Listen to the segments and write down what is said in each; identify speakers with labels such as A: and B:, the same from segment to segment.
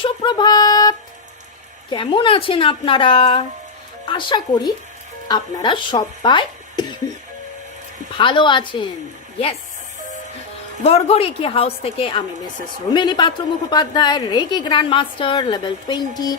A: সুপ্রভাত। কেমন আছেন আপনারা? আশা করি আপনারা সবাই ভালো আছেন। ইয়েস বর্গরেখি হাউস থেকে আমি Mrs Rumeli Patra Mukhopadhyay, reiki grand master level twenty,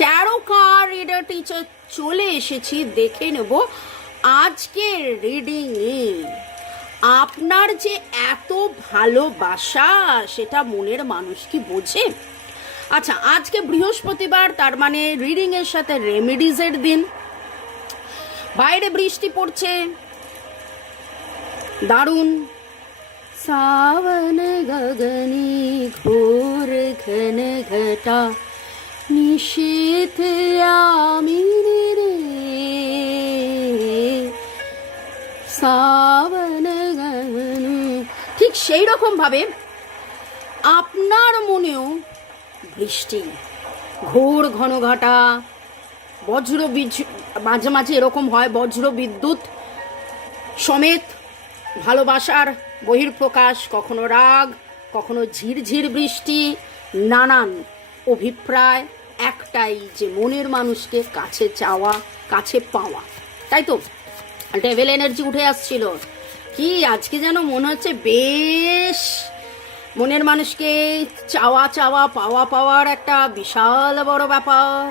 A: tarot card reader teacher চলে এসেছি, দেখে নেব আজকের রিডিং এ। আপনার যে এত ভালোবাসা, সেটা মনের মানুষ কি বোঝে? আচ্ছা আজকে বৃহস্পতিবার তার মানে রিডিংয়ের সাথে রেমেডিজের দিন। বাইরে বৃষ্টি পড়ছে। দারুণ। সাবন গগনি ঘোর ঘন ঘটা নিশীথ আমি রে সাবন গগনি। ঠিক সেই রকম ভাবে আপনার মনেও বৃষ্টি, ঘোর ঘন ঘটা বজ্র বীজ মাঝে মাঝে এরকম হয় বজ্র বিদ্যুৎ সমেত ভালোবাসার বহির্প্রকাশ কখনো রাগ, কখনো ঝিরঝির বৃষ্টি, নানান অভিপ্রায় একটাই যে মনের মানুষকে কাছে চাওয়া, কাছে পাওয়া। তাই তো? ডেভেল এনার্জি উঠে আসছিল। কি আজকে যেন মনে হচ্ছে বেশ মনের মানুষকে চাওয়া চাওয়া, পাওয়া, পাওয়ার একটা বিশাল বড় ব্যাপার।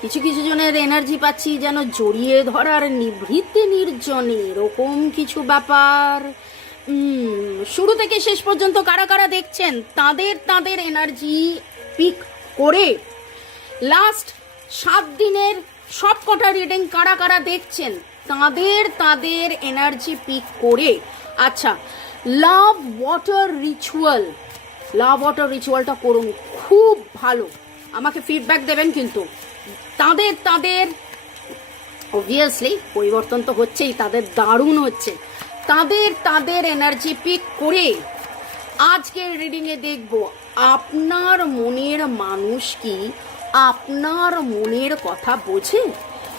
A: কিছু কিছু জনের এনার্জি পাচ্ছি যেন জড়িয়ে ধরার নিভৃতে নির্জনে এরকম কিছু ব্যাপার। শুরু থেকে শেষ পর্যন্ত কারা কারা দেখছেন, তাদের তাদের এনার্জি পিক করে লাস্ট সাত দিনের সব কটা রিডিং কারা কারা দেখছেন, তাদের তাদের এনার্জি পিক করে। আচ্ছা love water ritual love water রিচুয়ালটা করুন, খুব ভালো। আমাকে ফিডব্যাক দেবেন কিন্তু। তাদের তাদের অবভিয়াসলি পরিবর্তন তো হচ্ছেই, তাদের দারুণ হচ্ছে। তাদের তাদের এনার্জি পিক করে আজকের রিডিংয়ে দেখব, আপনার মনের মানুষ কি আপনার মনের কথা বোঝে?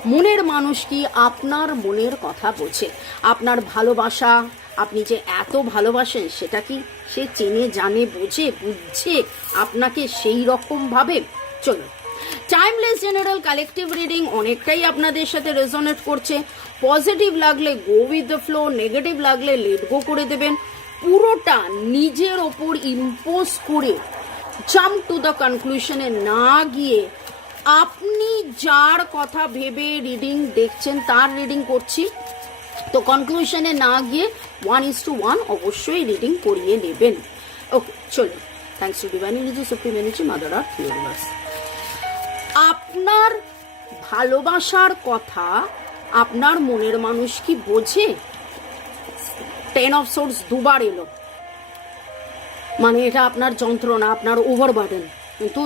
A: মনের মানুষ কি আপনার মনের কথা বোঝে? আপনার ভালোবাসা আপনি যে এত ভালোবাসেন, সেটা কি সে চেনে, জানে, বোঝে, বুঝছে? আপনাকে সেই রকম ভাবে? চলুন। টাইমলেস জেনারেল কালেকটিভ রিডিং অনেকটাই আপনাদের সাথে রেজনেট করছে। পজিটিভ লাগলে go with the flow negative লাগলে লেট গো করে দেবেন। পুরোটা নিজের ওপর ইম্পোজ করে জাম্প টু দ্য কনক্লুশনে না গিয়ে আপনি যার কথা ভেবে রিডিং দেখছেন, তার রিডিং করছি। তো কনক্লুশনে না গিয়ে ওয়ান ইস টু ওয়ান অবশ্যই রিডিং করিয়ে নেবেন। ওকে চলুন। Thanks to divine energy supreme energy mother earth universe আপনার ভালোবাসার কথা আপনার মনের মানুষ কি বোঝে? টেন অফ সোর্স দুবার এলো। মানে এটা আপনার যন্ত্রণা, আপনার ওভারবার্ডেন কিন্তু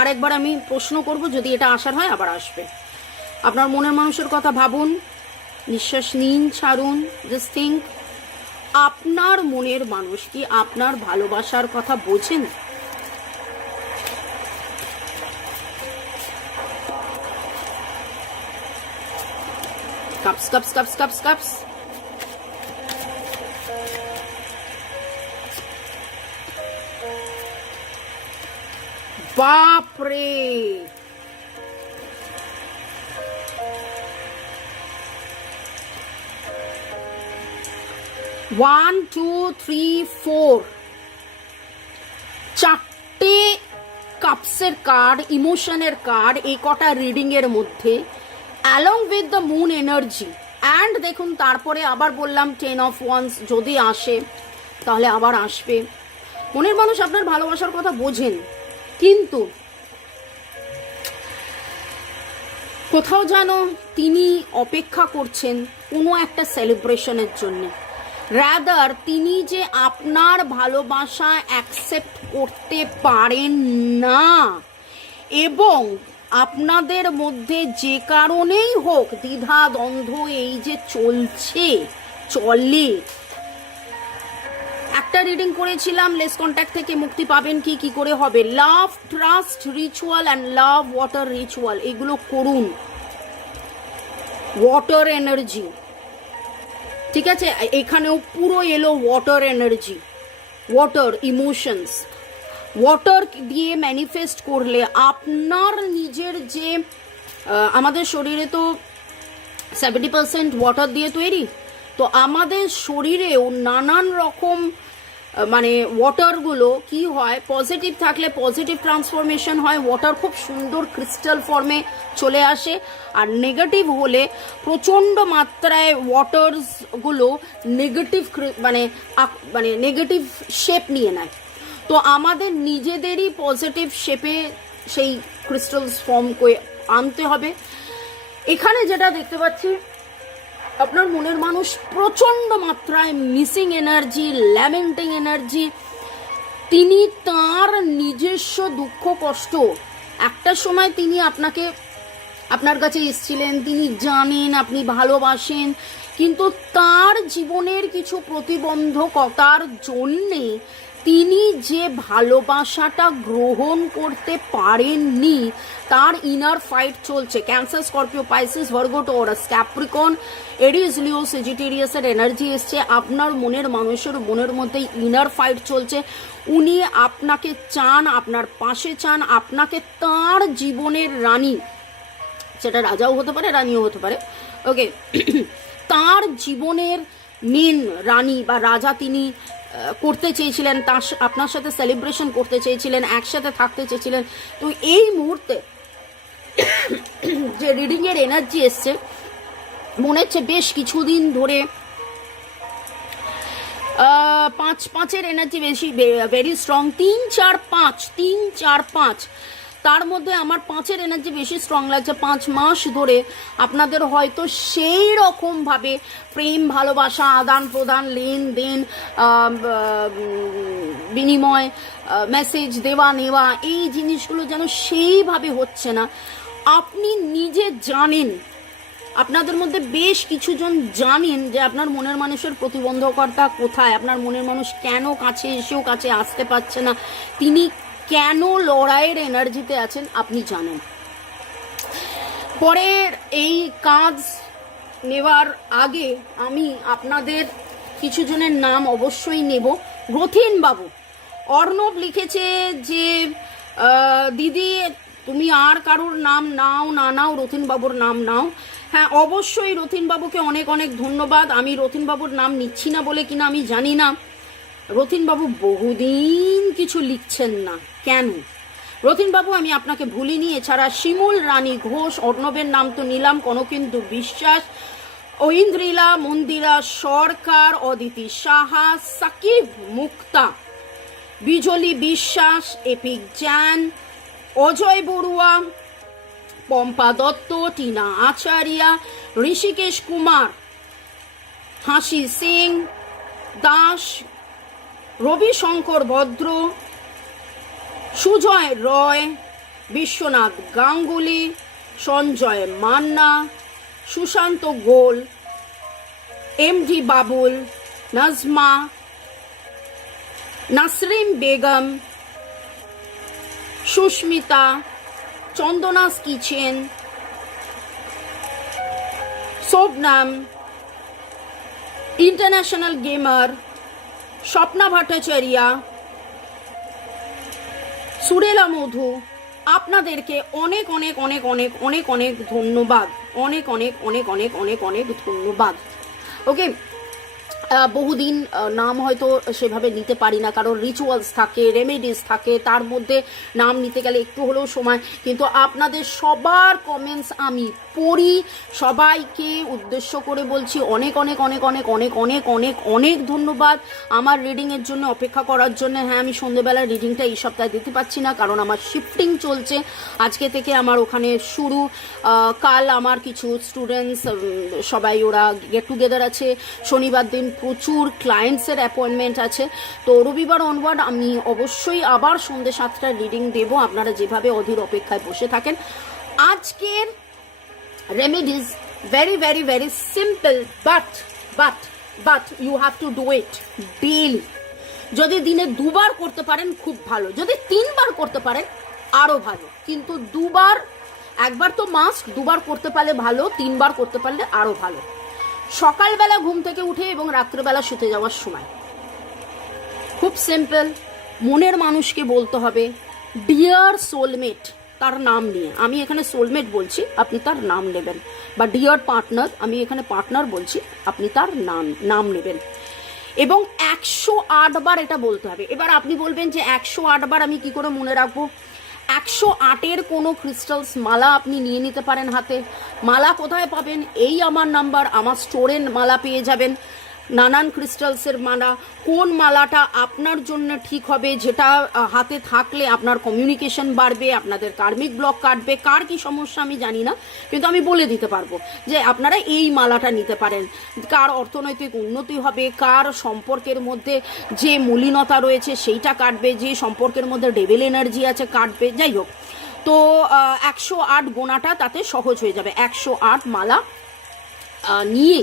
A: আরেকবার আমি প্রশ্ন করব, যদি এটা আসার হয়, আবার আসবে। আপনার মনের মানুষের কথা ভাবুন। নিঃশ্বাস নিন, ছাড়ুন জাস্ট থিঙ্ক আপনার মনের মানুষ কি আপনার ভালোবাসার কথা বোঝেন? Cups cups cups cups cups. বাপরে! ওয়ান টু থ্রি ফোর চারটে কাপসের কার্ড ইমোশনের কার্ড এই কটা রিডিং এর মধ্যে along with the moon energy and দেখুন, তারপরে আবার বললাম টেন অফ ওয়ান্স যদি আসে, তাহলে আবার আসবে। মনের মানুষ আপনার ভালোবাসার কথা বোঝেন, কিন্তু কোথাও যেন তিনি অপেক্ষা করছেন কোনো একটা সেলিব্রেশনের জন্য। রাদার তিনি যে আপনার ভালোবাসা অ্যাকসেপ্ট করতে পারেন না, এবং আপনাদের মধ্যে যে কারণেই হোক দ্বিধা দ্বন্দ্ব এই যে চলছে, চলে। একটা রিডিং করেছিলাম লেস কন্ট্যাক্ট থেকে মুক্তি পাবেন কি কি করে হবে? Love trust ritual and love water ritual এগুলো করুন। ওয়াটার এনার্জি ঠিক আছে? এখানেও পুরো এলো water energy water emotions water দিয়ে ম্যানিফেস্ট করলে আপনার নিজের যে আমাদের শরীরে তো সেভেন্টি পার্সেন্ট ওয়াটার দিয়ে তৈরি, তো আমাদের শরীরেও নানান রকম মানে ওয়াটারগুলো কি হয়? পজিটিভ থাকলে পজিটিভ ট্রান্সফরমেশন হয়। ওয়াটার খুব সুন্দর ক্রিস্টাল ফর্মে চলে আসে। আর নেগেটিভ হলে প্রচণ্ড মাত্রায় ওয়াটারসগুলো নেগেটিভ মানে মানে নেগেটিভ শেপ নিয়ে নেয়। তো আমাদের নিজেদেরই পজিটিভ শেপে সেই ক্রিস্টালস ফর্ম করে আনতে হবে। এখানে যেটা দেখতে পাচ্ছি আপনার মনের মানুষ প্রচণ্ড মাত্রায় মিসিং এনার্জি ল্যামেন্টিং এনার্জি তিনি তার নিজস্ব দুঃখ, কষ্ট। একটা সময় তিনি আপনাকে, আপনার কাছে এসেছিলেন, তিনি জানেন, আপনি ভালোবাসেন, কিন্তু তার জীবনের কিছু প্রতিবন্ধকতার জন্যে তিনি যে ভালোবাসাটা গ্রহণ করতে পারেননি, তার ইনার ফাইট চলছে। Cancer Scorpio Pisces Virgo Taurus Capricorn Aries Leo সেজিটেরিয়াসের energy এসছে। আপনার মনের মানুষের মনের মধ্যে ইনার ফাইট চলছে। উনি আপনাকে চান, আপনার পাশে চান, আপনাকে তার জীবনের রানী। সেটা রাজাও হতে পারে, রানীও হতে পারে। ওকে তার জীবনের মেন রানী বা রাজা তিনি করতে চেয়েছিলেন, তার আপনার সাথে সেলিব্রেশন করতে চেয়েছিলেন, একসাথে থাকতে চেয়েছিলেন। তো এই মুহূর্তে যে রিডিংয়ের এনার্জি এসছে, মনে হচ্ছে বেশ কিছুদিন ধরে পাঁচ পাঁচের এনার্জি বেশি ভেরি স্ট্রং তিন চার পাঁচ তিন চার পাঁচ তার মধ্যে আমার পাঁচের এনার্জি বেশি স্ট্রং লাগছে। পাঁচ মাস ধরে আপনাদের হয়তো সেই রকম ভাবে প্রেম, ভালোবাসা, আদান প্রদান, লেনদেন বিনিময় মেসেজ দেওয়া, নেওয়া, এই জিনিসগুলো যেন সেইভাবে হচ্ছে না। আপনি নিজে জানেন, আপনাদের মধ্যে বেশ কিছুজন জানেন যে আপনার মনের মানুষের প্রতিবন্ধকতা কোথায়, আপনার মনের মানুষ কেন কাছে এসেও কাছে আসতে পারছে না। তিনি কেন লড়াইয়ের এনার্জিতে আছেন আপনি জানেন। পরের এই কাজ নেওয়ার আগে আমি আপনাদের কিছু জনের নাম অবশ্যই নেব। বাবু অর্ণব লিখেছে যে দিদি, তুমি আর কারোর নাম নাও, না নাও রথিন বাবুর নাম নাও। হ্যাঁ অবশ্যই রথিন বাবুকে অনেক অনেক ধন্যবাদ। আমি রথিন বাবুর নাম নিচ্ছি না বলে কিনা আমি জানি না। রথিনবাবু বহুদিন কিছু লিখছেন না। কেন? রথিনবাবু, আমি আপনাকে ভুলিনি, এছাড়া শিমুল রানী ঘোষ, অর্ণবের নাম তো নিলাম কোনো কিন্তু বিশ্বাস, ঐন্দ্রিলা, মন্দিরা, সরকার, অদিতি সাহা, সাকিব মুক্তা, বিজলি বিশ্বাস, এপিক জ্যান, অজয় বড়ুয়া, পম্পা দত্ত, টিনা আচারিয়া, ঋষিকেশ কুমার, হাসি সিং, দাস রবিশঙ্কর ভদ্র, সুজয় রয়, বিশ্বনাথ গাঙ্গুলি, সঞ্জয় মান্না, সুশান্ত গোল M MD Babul, Nazma, Nasrin Begum, Sushmita, Chandana's kitchen, Shobhanam, international gamer Swapna Bhattacharya, Surela Madhu, আপনাদেরকে অনেক অনেক অনেক অনেক অনেক অনেক ধন্যবাদ। অনেক অনেক অনেক অনেক অনেক অনেক ধন্যবাদ। ওকে বহুদিন নাম হয়তো সেভাবে নিতে পারি না, কারণ রিচুয়ালস থাকে রেমেডিস থাকে, তার মধ্যে নাম নিতে গেলে একটু হলেও সময়। কিন্তু আপনাদের সবার কমেন্টস আমি পড়ি, সবাইকে উদ্দেশ্য করে বলছি, অনেক অনেক অনেক অনেক অনেক অনেক অনেক অনেক ধন্যবাদ আমার রিডিংয়ের জন্য, অপেক্ষা করার জন্য। হ্যাঁ আমি সন্ধেবেলা রিডিংটা এই সপ্তাহে দিতে পারছি না, কারণ আমার শিফটিং চলছে। আজকে থেকে আমার ওখানে শুরু। কাল আমার কিছু স্টুডেন্টস সবাই ওরা গেট টুগেদার আছে। শনিবার দিন প্রচুর ক্লায়েন্টসের অ্যাপয়েন্টমেন্ট আছে। তো রবিবার অনওয়ার্ড আমি অবশ্যই আবার সন্ধ্যে সাতটার রিডিং দেব। আপনারা যেভাবে অধীর অপেক্ষায় বসে থাকেন। আজকের remedies very very very simple but but but you have to do it daily. যদি দিনে দুবার করতে পারেন, খুব ভালো। যদি তিনবার করতে পারেন আরও ভালো। কিন্তু দুবার, একবার তো মাস্ক দুবার করতে পারলে ভালো, তিনবার করতে পারলে আরও ভালো। সকালবেলা ঘুম থেকে উঠে এবং রাত্রেবেলা শুতে যাওয়ার সময়। খুব সিম্পল মনের মানুষকে বলতে হবে ডিয়ার সোলমেট তার নাম নিয়ে। আমি এখানে সোলমেট বলছি, আপনি তার নাম নেবেন। বা ডিয়ার পার্টনার আমি এখানে পার্টনার বলছি, আপনি তার নাম নাম নেবেন। এবং একশো আট বার এটা বলতে হবে। এবার আপনি বলবেন যে একশো আট বার আমি কি করে মনে রাখব? একশো আটের কোনো ক্রিস্টালস মালা আপনি নিয়ে নিতে পারেন হাতে। মালা কোথায় পাবেন? এই আমার নাম্বার আমার স্টোরের মালা পেয়ে যাবেন। নানান ক্রিস্টালসের মালা, কোন মালাটা আপনার জন্য ঠিক হবে যেটা হাতে থাকলে আপনার কমিউনিকেশন বাড়বে, আপনাদের কার্মিক ব্লক কাটবে, কার কি সমস্যা আমি জানি না, কিন্তু আমি বলে দিতে পারব যে আপনারা এই মালাটা নিতে পারেন। কার অর্থনৈতিক উন্নতি হবে, কার সম্পর্কের মধ্যে যে মলিনতা রয়েছে সেইটা কাটবে, যে সম্পর্কের মধ্যে ডেভেল এনার্জি আছে কাটবে, যাই হোক। তো একশো আট গোনাটা তাতে সহজ হয়ে যাবে। একশো আট মালা নিয়ে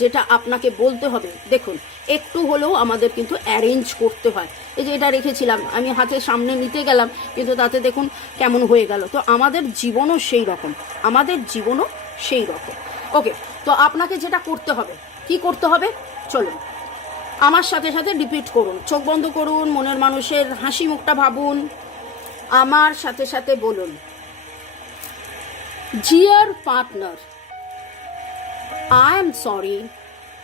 A: যেটা আপনাকে বলতে হবে। দেখুন, একটু হলেও আমাদের কিন্তু অ্যারেঞ্জ করতে হয়। এই যে এটা রেখেছিলাম, আমি হাতের সামনে নিতে গেলাম, কিন্তু তাতে দেখুন কেমন হয়ে গেল। তো আমাদের জীবনও সেই রকম, আমাদের জীবনও সেই রকম। ওকে তো আপনাকে যেটা করতে হবে, কি করতে হবে? চলুন, আমার সাথে সাথে রিপিট করুন। চোখ বন্ধ করুন, মনের মানুষের হাসি মুখটা ভাবুন। আমার সাথে সাথে বলুন dear partner I am sorry.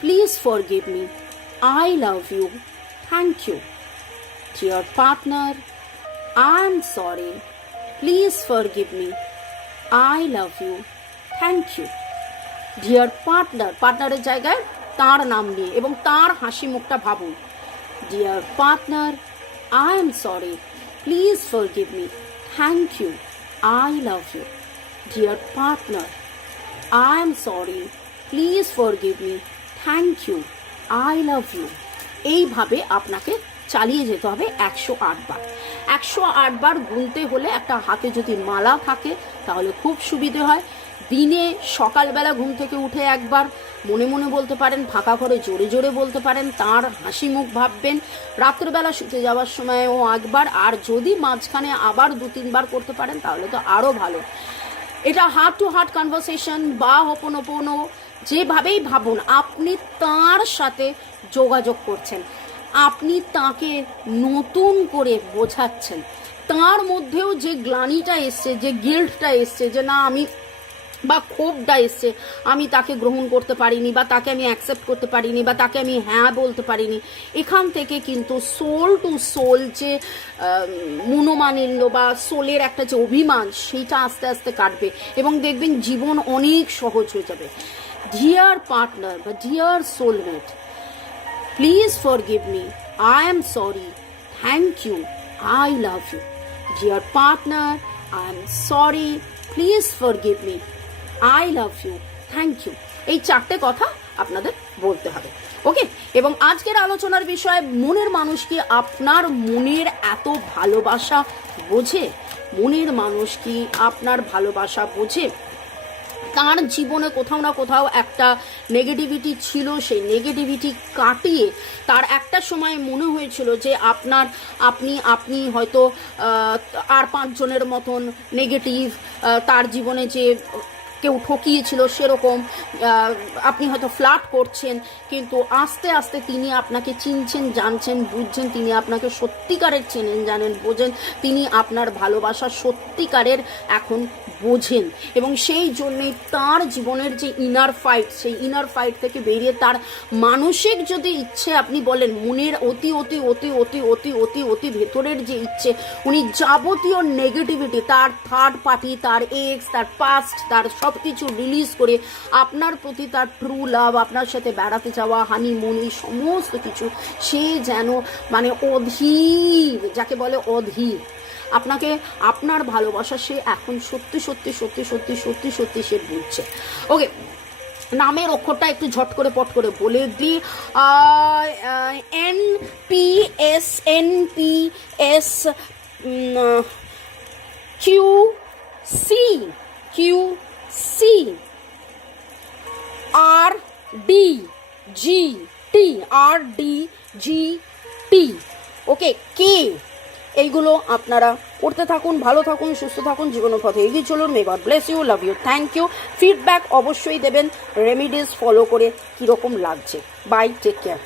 A: Please forgive me. I love you. Thank you. Dear partner, I am sorry. Please forgive me. I love you. Thank you. Dear partner পার্টনারের জায়গায় তার নাম নিয়ে এবং তার হাসি মুখটা ভাবুন dear partner I am sorry please forgive me thank you I love you dear partner I am sorry. For forgive me. Thank you. I love you. এইভাবে আপনাকে চালিয়ে যেতে হবে একশো আটবার একশো আটবার গুনতে হলে একটা হাতে যদি মালা থাকে, তাহলে খুব সুবিধে হয় দিনে সকালবেলা ঘুম থেকে উঠে একবার মনে মনে বলতে পারেন, ফাঁকা ঘরে জোরে জোরে বলতে পারেন, তার হাসি মুখ ভাববেন রাত্রেবেলা শুতে যাওয়ার সময়ও একবার, আর যদি মাঝখানে আবার দু তিনবার করতে পারেন, তাহলে তো আরও ভালো এটা হার্ট টু হার্ট কনভারসেশন বা হপনোপনো যেভাবেই ভাবুন আপনি তার সাথে যোগাযোগ করছেন। আপনি তাকে নতুন করে বোঝাচ্ছেন। তার মধ্যেও যে গ্লানিটা এসছে যে গিল্টটা এসছে যে না আমি বা ক্ষোভটা এসছে আমি তাকে গ্রহণ করতে পারিনি বা তাকে আমি অ্যাকসেপ্ট করতে পারিনি বা তাকে আমি হ্যাঁ বলতে পারিনি এখান থেকে কিন্তু সোল টু সোল যে আম, মনোমালিন্য বা সোলের একটা যে অভিমান সেইটা আস্তে আস্তে কাটবে এবং দেখবেন জীবন অনেক সহজ হয়ে যাবে। ডিয়ার পার্টনার বা dear soulmate Please forgive me. I am sorry. Thank you. I love you. Dear partner, I am sorry. Please forgive me. I love you. Thank you. এই চারটে কথা আপনাদের বলতে হবে ওকে এবং আজকের আলোচনার বিষয় মনের মানুষ কি আপনার মনের এত ভালোবাসা বোঝে মনের মানুষ কি আপনার ভালোবাসা বোঝে তার জীবনে কোথাও না কোথাও একটা নেগেটিভিটি ছিল, সেই নেগেটিভিটি কাটিয়ে তার একটা সময় মনে হয়েছিল যে আপনার, আপনি আপনি হয়তো আর পাঁচজনের মতন নেগেটিভ তার জীবনে যে কেউ ঠকিয়েছিল সেরকম আপনি হয়তো ফ্লার্ট করছেন, কিন্তু আস্তে আস্তে তিনি আপনাকে চিনছেন, জানছেন, বুঝছেন, তিনি আপনাকে সত্যিকারের চেনেন, জানেন, বোঝেন, তিনি আপনার ভালোবাসা সত্যিকারের এখন বোঝেন এবং সেই জন্যেই তার জীবনের যে ইনার ফাইট সেই ইনার ফাইট থেকে বেরিয়ে তার মানসিক যদি ইচ্ছে আপনি বলেন, মনের অতি অতি অতি অতি অতি অতি অতি ভেতরের যে ইচ্ছে, উনি যাবতীয় নেগেটিভিটি তার থার্ড পার্টি তার এক্স তার পাস্ট তার সব কিছু রিলিজ করে আপনার প্রতি তার ট্রু লাভ আপনার সাথে বেড়াতে যাওয়া হানিমুন এই সমস্ত কিছু, সে যেন মানে অধীর, যাকে বলে অধীর। আপনাকে আপনার ভালোবাসা সে এখন সত্যি সত্যি সত্যি সত্যি সত্যি সত্যি সে বুঝছে। ওকে নামের অক্ষরটা একটু ঝট করে পট করে বলে দিই। N P S N P S Q C Q C R D G T R D G T okay কে এইগুলো আপনারা করতে থাকুন, ভালো থাকুন, সুস্থ থাকুন, জীবনের পথে এগিয়ে চলুন। May God bless you love you thank you feedback অবশ্যই দেবেন রেমিডিস ফলো করে কীরকম লাগছে। Bye take care